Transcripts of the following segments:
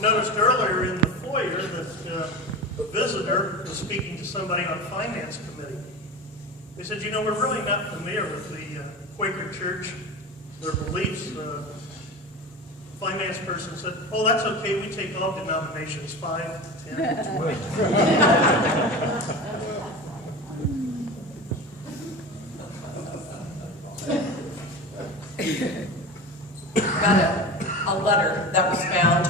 Noticed earlier in the foyer that a visitor was speaking to somebody on finance committee. They said, you know, we're really not familiar with the Quaker Church, their beliefs. The finance person said, oh, that's okay, we take all denominations, 5, 10, 20. Got a letter that was found,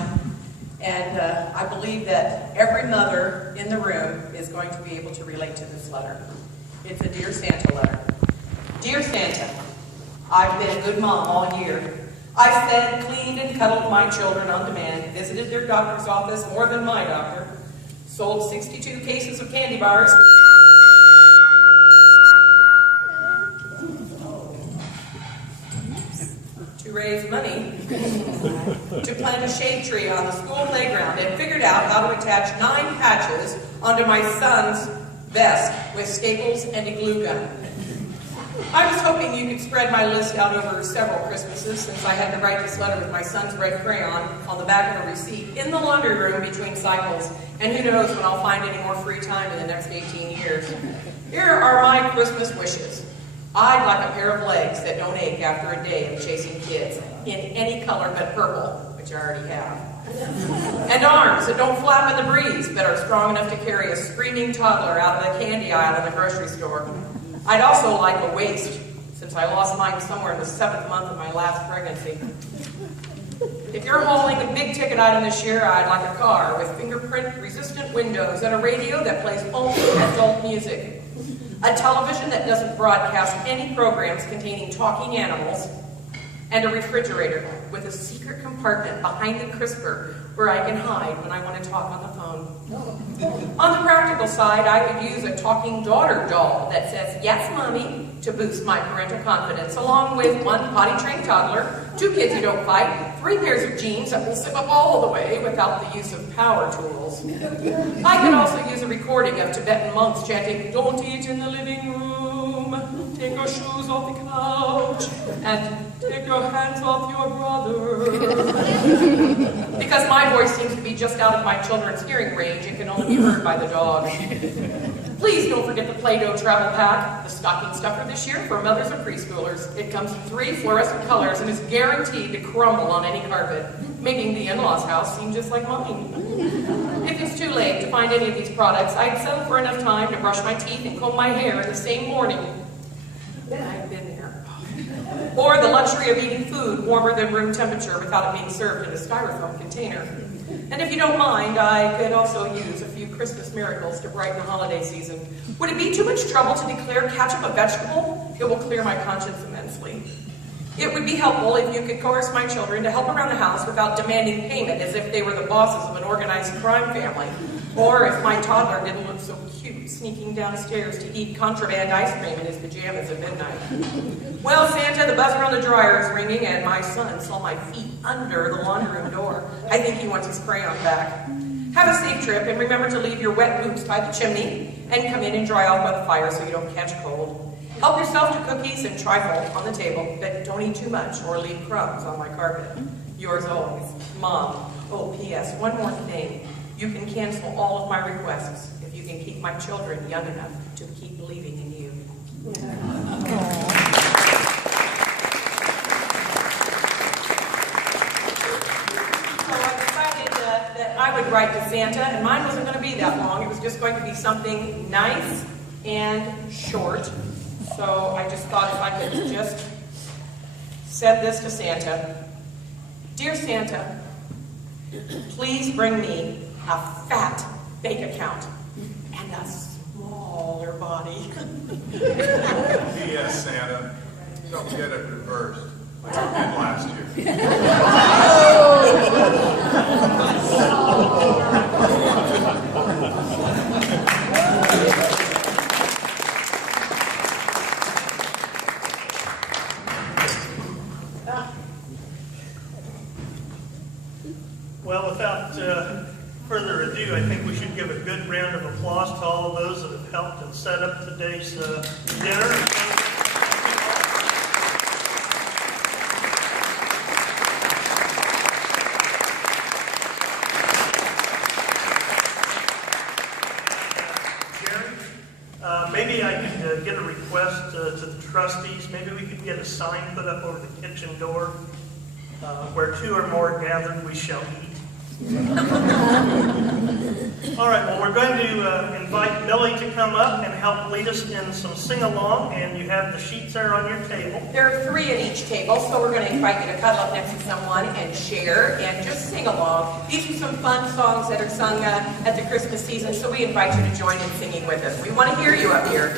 and I believe that every mother in the room is going to be able to relate to this letter. It's a Dear Santa letter. Dear Santa, I've been a good mom all year. I fed, cleaned, and cuddled my children on demand, visited their doctor's office more than my doctor, sold 62 cases of candy bars to raise money to plant a shade tree on the school playground, and figured out how to attach 9 patches onto my son's vest with staples and a glue gun. I was hoping you could spread my list out over several Christmases, since I had to write this letter with my son's red crayon on the back of a receipt in the laundry room between cycles, and who knows when I'll find any more free time in the next 18 years. Here are my Christmas wishes. I'd like a pair of legs that don't ache after a day of chasing kids, in any color but purple, which I already have. And arms that don't flap in the breeze, but are strong enough to carry a screaming toddler out of the candy aisle in the grocery store. I'd also like a waist, since I lost mine somewhere in the 7th month of my last pregnancy. If you're hauling a big ticket item this year, I'd like a car with fingerprint-resistant windows and a radio that plays only adult music. A television that doesn't broadcast any programs containing talking animals, and a refrigerator with a secret compartment behind the crisper where I can hide when I want to talk on the phone. On the practical side, I could use a talking daughter doll that says, yes, mommy, to boost my parental confidence, along with 1 potty-trained toddler, 2 kids who don't fight, 3 pairs of jeans that will zip up all the way without the use of power tools. I could also use a recording of Tibetan monks chanting, don't eat in the living room, take your shoes off the couch, and take your hands off your brother. Because my voice seems to be just out of my children's hearing range, it can only be heard by the dog. Please don't forget the Play-Doh travel pack, the stocking stuffer this year for mothers or preschoolers. It comes in 3 fluorescent colors and is guaranteed to crumble on any carpet, making the in-laws' house seem just like mine. If it's too late to find any of these products, I'd settle for enough time to brush my teeth and comb my hair in the same morning. I've been there. Or the luxury of eating food warmer than room temperature without it being served in a styrofoam container. And if you don't mind, I could also use a few Christmas miracles to brighten the holiday season. Would it be too much trouble to declare ketchup a vegetable? It will clear my conscience immensely. It would be helpful if you could coerce my children to help around the house without demanding payment as if they were the bosses of an organized crime family. Or if my toddler didn't look so cute sneaking downstairs to eat contraband ice cream in his pajamas at midnight. Well, Santa, the buzzer on the dryer is ringing, and my son saw my feet under the laundry room door. I think he wants his crayon back. Have a safe trip, and remember to leave your wet boots by the chimney, and come in and dry off by the fire so you don't catch cold. Help yourself to cookies and trifle on the table, but don't eat too much or leave crumbs on my carpet. Yours always, Mom. Oh, P.S., one more thing. You can cancel all of my requests if you can keep my children young enough to keep believing in you. So I decided that I would write to Santa, and mine wasn't going to be that long. It was just going to be something nice and short. So I just thought if I could just send this to Santa. Dear Santa, please bring me a fat bank account and a smaller body. P.S. Santa, don't get it reversed like you did last year. Well, without further ado, I think we should give a good round of applause to all of those that have helped and set up today's dinner. Maybe I could get a request to the trustees. Maybe we could get a sign put up over the kitchen door, where 2 or more gathered, we shall eat. All right, well, we're going to invite Billy to come up and help lead us in some sing-along, and you have the sheets there on your table. There are 3 at each table, so we're going to invite you to cuddle up next to someone and share and just sing along. These are some fun songs that are sung at the Christmas season, so we invite you to join in singing with us. We want to hear you up here.